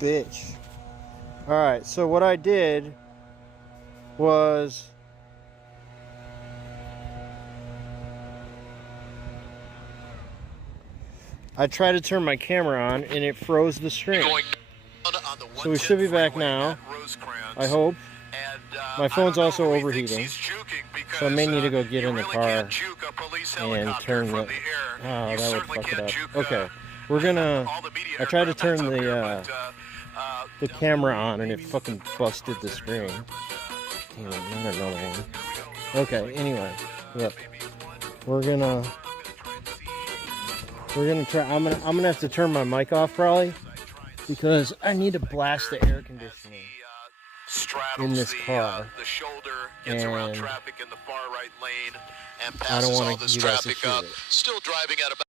bitch. Alright, so what I did was I tried to turn my camera on and it froze the stream. So we should be back now, I hope. My phone's also overheating, so I may need to go get in the car and turn the... Oh, that would fuck it up. Okay, we're gonna... I tried to turn the camera on and it fucking busted the screen. Damn it, not another one. Okay, anyway, look. We're gonna try... I'm gonna have to turn my mic off probably, because I need to blast the air conditioning in this car, the shoulder gets around traffic in the far right lane and I passes don't all want this you guys to traffic see up. it. Still driving at about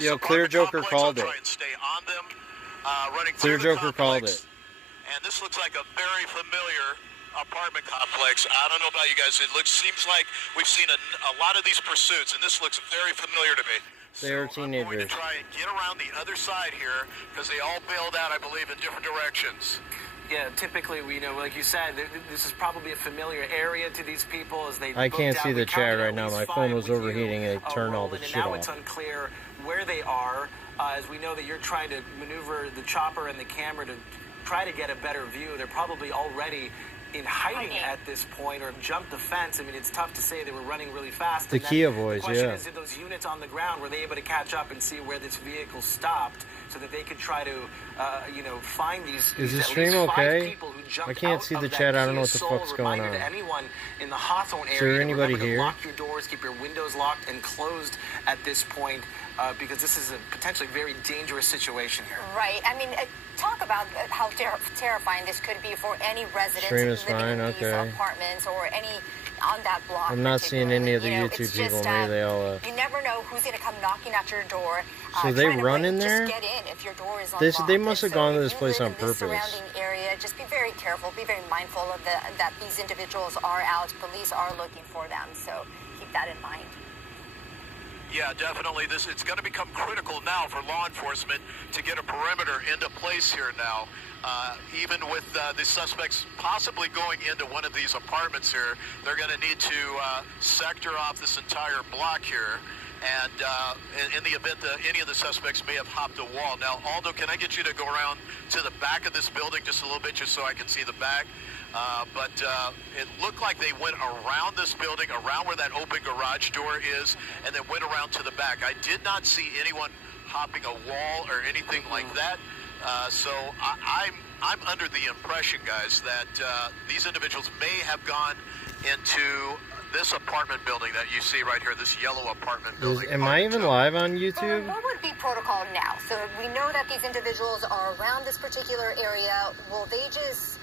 Yo, Clear Joker called it. Clear Joker called it. And this looks like a very familiar apartment complex. I don't know about you guys. It seems like we've seen a lot of these pursuits, and this looks very familiar to me. They are teenagers. I'm going to try and get around the other side here because they all bailed out, I believe, in different directions. Yeah, typically, we know, like you said, this is probably a familiar area to these people as they. I can't see the chat right now. My phone was overheating and it turned all the shit now off. It's unclear where they are, as we know that you're trying to maneuver the chopper and the camera to try to get a better view. They're probably already in hiding at this point or jumped the fence. I mean, it's tough to say. They were running really fast. The Kia boys, the question yeah. is, did those units on the ground, were they able to catch up and see where this vehicle stopped so that they could try to, find these? Is the at stream least 5 okay? people who jumped I can't out see of the that chat. I don't Kia know what the Soul. fuck's going Reminder on. to anyone in the Hawthorne area, Is there anybody remember to here? lock your doors, keep your windows locked and closed at this point, because this is a potentially very dangerous situation here. Right. I mean, talk about how terrifying this could be for any resident Stream is living fine, in these okay. apartments or any on that block. I'm not seeing any of the You know, YouTube it's people. just, Maybe they all you never know who's going to come knocking at your door. So they trying to run in there? Just get in if your door is unlocked. They must have And gone to so this if you place live on in this purpose. surrounding area, just be very careful. Be very mindful of that these individuals are out. Police are looking for them. So keep that in mind. Yeah, definitely. It's going to become critical now for law enforcement to get a perimeter into place here now. Even with the suspects possibly going into one of these apartments here, they're going to need to sector off this entire block here. And in the event that any of the suspects may have hopped a wall. Now, Aldo, can I get you to go around to the back of this building just a little bit, just so I can see the back? But it looked like they went around this building, around where that open garage door is, and then went around to the back. I did not see anyone hopping a wall or anything like that. So I'm under the impression, guys, that these individuals may have gone into this apartment building that you see right here, this yellow apartment building. Am I even live on YouTube? What would be protocol now? So we know that these individuals are around this particular area. Will they just,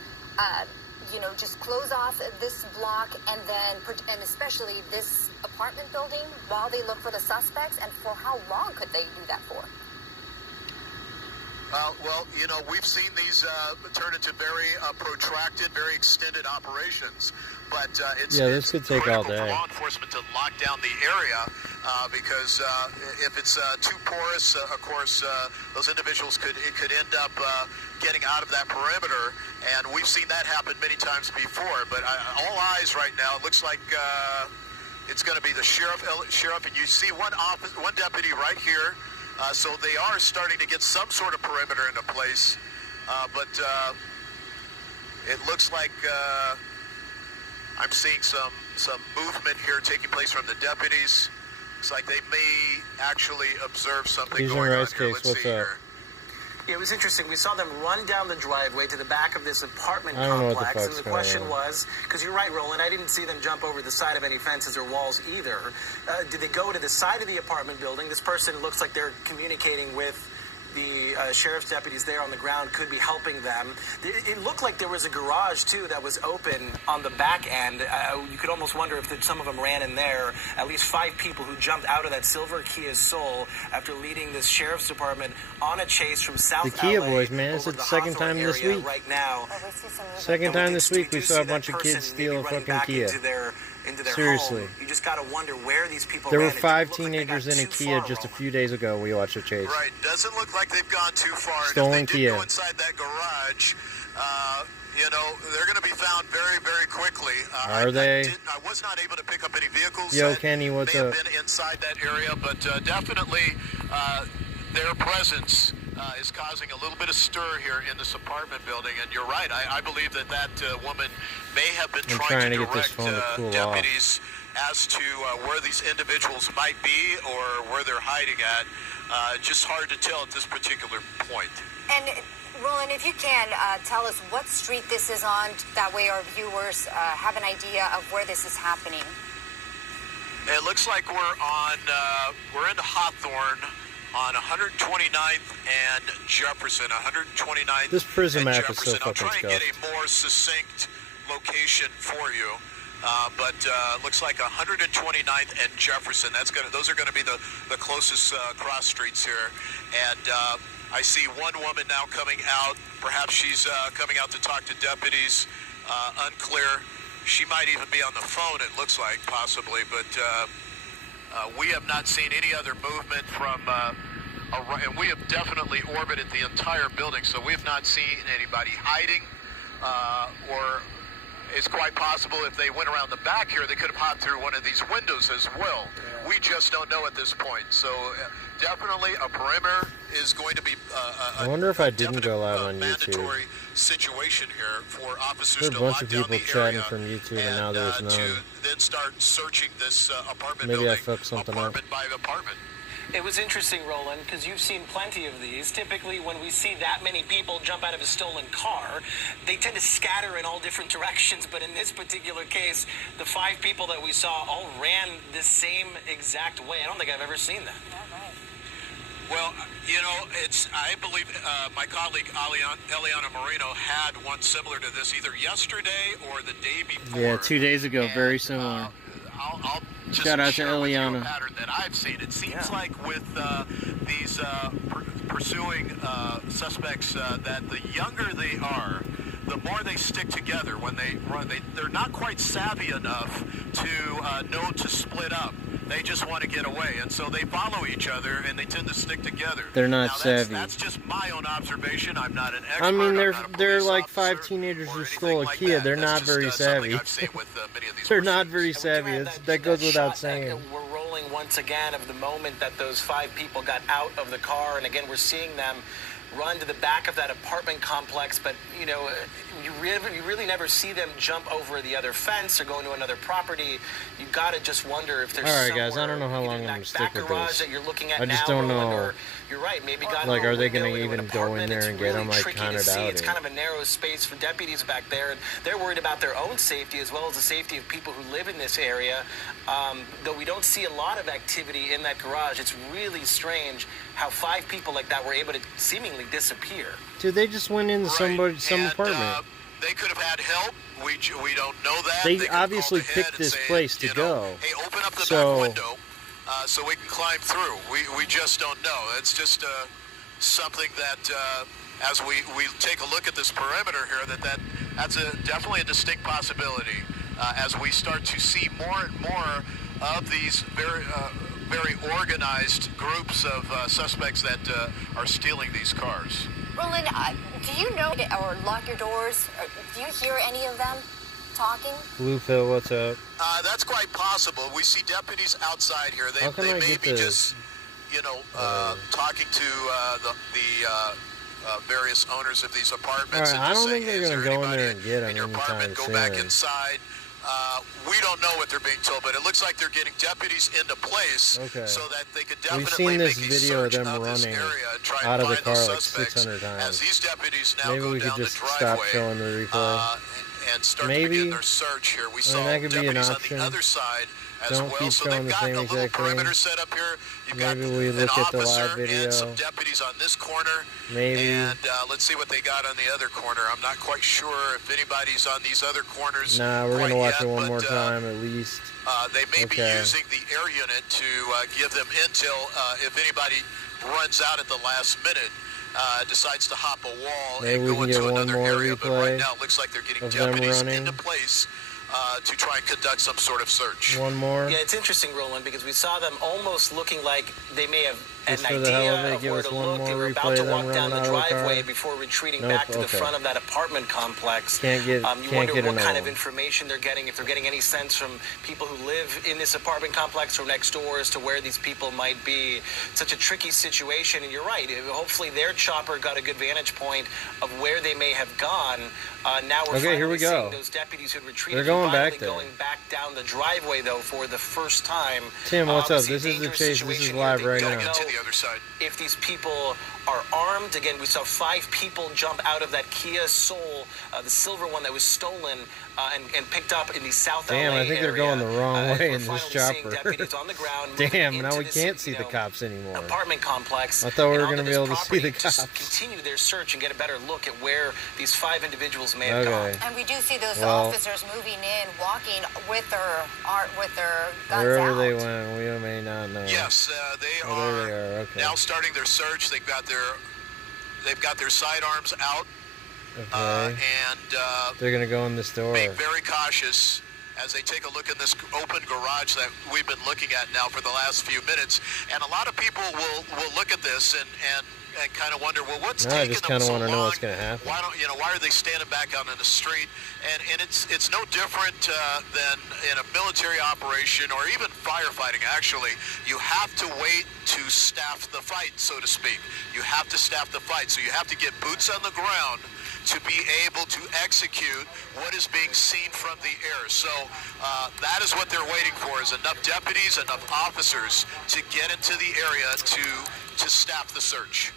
just close off this block and especially this apartment building while they look for the suspects? And for how long could they do that for? Well, you know, we've seen these turn into very protracted, very extended operations. But this could take all day. For law enforcement to lock down the area because if it's too porous, of course, those individuals could end up getting out of that perimeter. And we've seen that happen many times before. But all eyes right now, it looks like it's going to be the sheriff, and you see one deputy right here. So they are starting to get some sort of perimeter into place, but it looks like I'm seeing some movement here taking place from the deputies. Looks like they may actually observe something going on here. Let's see here. Yeah, it was interesting. We saw them run down the driveway to the back of this apartment I don't know what the complex, fuck's and the question was, because you're right, Roland, I didn't see them jump over the side of any fences or walls either. Did they go to the side of the apartment building? This person looks like they're communicating with the sheriff's deputies there on the ground, could be helping them. It looked like there was a garage, too, that was open on the back end. You could almost wonder if some of them ran in there. At least 5 people who jumped out of that silver Kia Soul after leading this sheriff's department on a chase from South The Kia LA boys, man. It's the second time this week. Right now. Second time this week we saw a bunch of kids steal a fucking Kia. Into their Seriously. home. You just got to wonder where these people There ran. were It 5 looked like they teenagers got in a too Kia far, just a Roland. few days ago. We watched a chase. Right, doesn't look like they've gone too far. Stolen And if they Kia. did go inside that garage, you know, they're going to be found very, very quickly. Are they? I was not able to pick up any vehicles. Yo, that Kenny, what's may up? have been inside that area, but definitely their presence is causing a little bit of stir here in this apartment building. And you're right, I believe that woman may have been I'm trying to get this direct phone to cool off. deputies as to where these individuals might be or where they're hiding at. Just hard to tell at this particular point. And Roland, if you can, tell us what street this is on. That way our viewers have an idea of where this is happening. It looks like we're into Hawthorne on 129th and Jefferson. 129th This prison and map is so Jefferson. I'll fucking try and get scuffed. a more succinct location for you. But looks like 129th and Jefferson. Those are going to be the closest cross streets here. And I see one woman now coming out. Perhaps she's coming out to talk to deputies. Unclear. She might even be on the phone, it looks like, possibly. But we have not seen any other movement from... and we have definitely orbited the entire building, so we have not seen anybody hiding or... It's quite possible if they went around the back here, they could have hopped through one of these windows as well. Yeah. We just don't know at this point. So definitely a perimeter is going to be I wonder if I didn't go live on YouTube. Mandatory situation here for officers There's a to bunch lock of down people the chatting area from YouTube, and now there's none. to then start searching this apartment Maybe building, I fucked something up. apartment by apartment. It was interesting, Roland, because you've seen plenty of these. Typically, when we see that many people jump out of a stolen car, they tend to scatter in all different directions. But in this particular case, the 5 people that we saw all ran the same exact way. I don't think I've ever seen that. Well, you know, I believe my colleague Eliana Moreno had one similar to this either yesterday or the day before. Yeah, 2 days ago, And, very similar. I'll just Shout out to share with you Eliana. a pattern that I've seen. It seems like with these pursuing suspects that the younger they are, the more they stick together. When they run, they're not quite savvy enough to know to split up. They just want to get away, and so they follow each other, and they tend to stick together. They're not Now, savvy. That's just my own observation. I'm not an expert. I mean, I'm they're not a they're police like officer 5 teenagers or who anything stole a like Kia. that. They're That's not just, very something savvy. I've seen with many of these They're not pursuits. very And we do savvy. have That goes without shot saying. we're rolling once again of the moment that those 5 people got out of the car, and again, we're seeing them run to the back of that apartment complex, but you know, you really never see them jump over the other fence or go into another property. You got to just wonder if there's All right, guys, I somewhere don't know how either long in I'm that gonna stick back with garage this. that you're looking at I just now, don't Roland, know. or you're right, maybe got Like, are they going gonna to even go in there and get them? I kinda doubt It's it. kind of a narrow space for deputies back there, and they're worried about their own safety as well as the safety of people who live in this area. Though we don't see a lot of activity in that garage, it's really strange how 5 people like that were able to seemingly disappear. Dude, they just went into some And, apartment. they could have had help. We don't know that. They could have obviously called picked ahead and this say, place to you know, go. Hey, open up the So- back window so we can climb through. We just don't know. It's just something that, as we take a look at this perimeter here, that's definitely a distinct possibility as we start to see more and more of these very organized groups of suspects that are stealing these cars. Roland, do you know or lock your doors? Or do you hear any of them talking? Blue Pill, what's up? That's quite possible. We see deputies outside here. They may be just, talking to the various owners of these apartments. All right, and I don't say, think they're "Is going to go in anybody there and get them in your anytime apartment? Go soon. back inside." We don't know what they're being told, but it looks like they're getting deputies into place so that they could definitely We've seen this make a video of search them this running area and try out and of the find car those like suspects 600 times. as these deputies now Maybe go we could down just the stop driveway showing the replay. and start Maybe. to begin their search here. We saw that could be an deputies on option. the other side as Don't well. keep So showing they've the got same a little exact thing. perimeter set up here. You've Maybe got we an look at the live officer video. and some deputies on this corner. Maybe. And let's see what they got on the other corner. I'm not quite sure if anybody's on these other corners. Nah, we're going to quite watch yet, it one but, more time at least. They may be using the air unit to give them intel if anybody runs out at the last minute. Decides to hop a wall Maybe and we go can into get one another more area, but right replay now it looks like they're getting of them deputies running. into place to try and conduct some sort of search. One more. Yeah, it's interesting, Roland, because we saw them almost looking like they may have Just an for the hell of idea it, of give where us to one look. more They were replay about to of them walk down the running out of the driveway car. before retreating Nope, back to the okay. front of that apartment complex. Can't get- you can't wonder get what another kind of one. information they're getting, if they're getting any sense from people who live in this apartment complex or next door as to where these people might be. Such a tricky situation, and you're right. Hopefully their chopper got a good vantage point of where they may have gone. Now we're Okay, here we finally go. seeing those deputies who had retreated. They're going finally back there. going back down the driveway, though, for the first time. Tim, what's up? Obviously, This is the dangerous chase. This is situation live here. They right don't now. Get know to the other side. if these people are armed. Again, we saw 5 people jump out of that Kia Soul, the silver one that was stolen and picked up in the South Damn, LA I think they're area. going the wrong way We're in this finally seeing chopper. deputies on the ground Damn, moving now into we this, can't see you the know, cops anymore. apartment complex. I thought we and were onto gonna be this able to see the property to cops. continue their search and get a better look at where these 5 individuals may have gone. Okay. And we do see those Well- officers moving in, walking with their guns Wherever out. they went, we may not know. Yes, they Oh, there they are. Okay. now starting their search. They've got their sidearms out, Okay. and They're gonna go in this door. being very cautious as they take a look in this open garage that we've been looking at now for the last few minutes. And a lot of people will look at this and kind of wonder, well, what's No, I taking just them kinda so wanna know long? what's gonna happen. Why are they standing back out in the street? And it's no different than in a military operation or even firefighting. Actually, you have to wait to staff the fight, so to speak. You have to staff the fight, so you have to get boots on the ground to be able to execute what is being seen from the air. So that is what they're waiting for, is enough deputies, enough officers to get into the area to staff the search.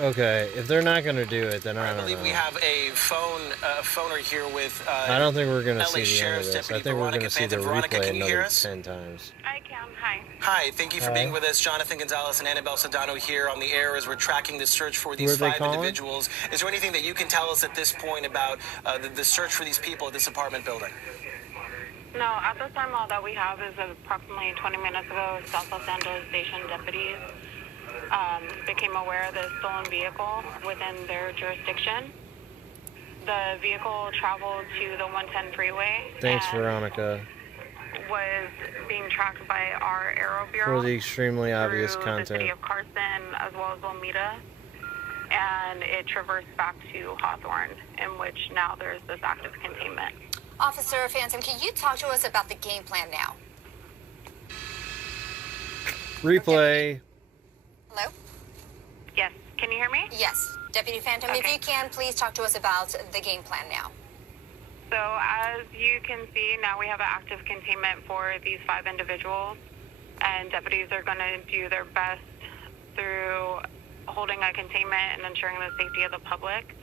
Okay, if they're not gonna do it, then I I don't believe know. we have a phoner here with I don't think we're gonna LA see the end of Sheriff's this. I Deputy think we're Veronica gonna see the Panther. Veronica, replay can you hear another us? 10 times. I can. Hi. Hi, thank you for Hi. being with us. Jonathan Gonzalez and Annabelle Sedano here on the air as we're tracking the search for Who these are they 5 calling? individuals. Is there anything that you can tell us at this point about the search for these people at this apartment building? No, at this time, all that we have is approximately 20 minutes ago, South Los Angeles Station deputies became aware of the stolen vehicle within their jurisdiction. The vehicle traveled to the 110 freeway. Thanks, and Veronica, was being tracked by our Aero for Bureau the extremely obvious through the city content. of Carson as well as Lomita, and it traversed back to Hawthorne, in which now there's this active containment. Officer Phantom, can you talk to us about the game plan now? Replay. Hello? Yes, can you hear me? Yes. Deputy Phantom, if Okay. you can, please talk to us about the game plan now. So as you can see, now we have an active containment for these 5 individuals, and deputies are going to do their best through holding a containment and ensuring the safety of the public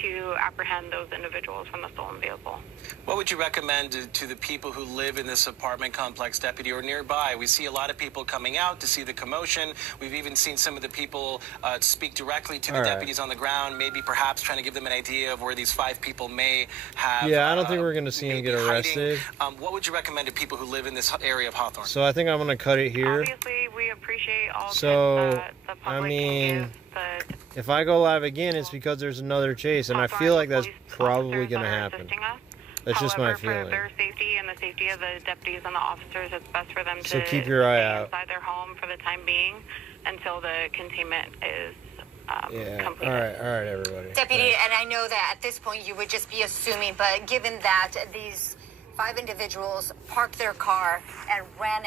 to apprehend those individuals from the stolen vehicle. What would you recommend to the people who live in this apartment complex, Deputy, or nearby? We see a lot of people coming out to see the commotion. We've even seen some of the people speak directly to the All right. deputies on the ground, maybe perhaps trying to give them an idea of where these 5 people may have. Yeah, I don't think we're gonna see him maybe get hiding. arrested. What would you recommend to people who live in this area of Hawthorne? So I think I'm gonna cut it here. Obviously, we appreciate all So, the public I mean, can give the If I go live again, it's because there's another chase, and I feel like that's probably going to happen. That's just my feeling. For their safety and the safety of the deputies and the officers, it's best for them to So keep your eye stay out. inside their home for the time being until the containment is completed. All right, everybody. Deputy, Thanks. and I know that at this point you would just be assuming, but given that these 5 individuals parked their car and ran